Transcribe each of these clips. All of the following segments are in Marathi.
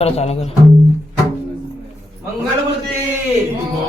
करा मंगलमूर्ती! हो.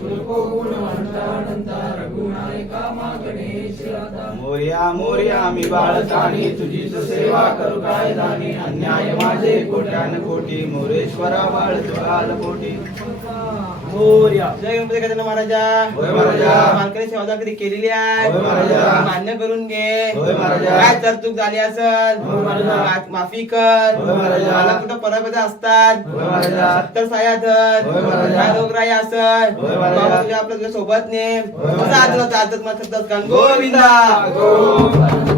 uno con मोर्या मोर्या मी बाळताणी तुझीच सेवा करू काय जाणे अन्याय माझे कोट्यान कोटी मोरेश्वरा बाळ कोटी मोर्या जय गणपती गजानन महाराजा होय महाराजा. मालकाने सेवा कधी केलेली आहे. मान्य करून घे. काय तरतूक झाली असेल माफी कर. मला कुठं असतात. सत्तर. काय रोगराई असेल होय महाराजा. बाबा तुझ्या आपल्या तुझ्या सोबत ने गोविंदा गोविंदा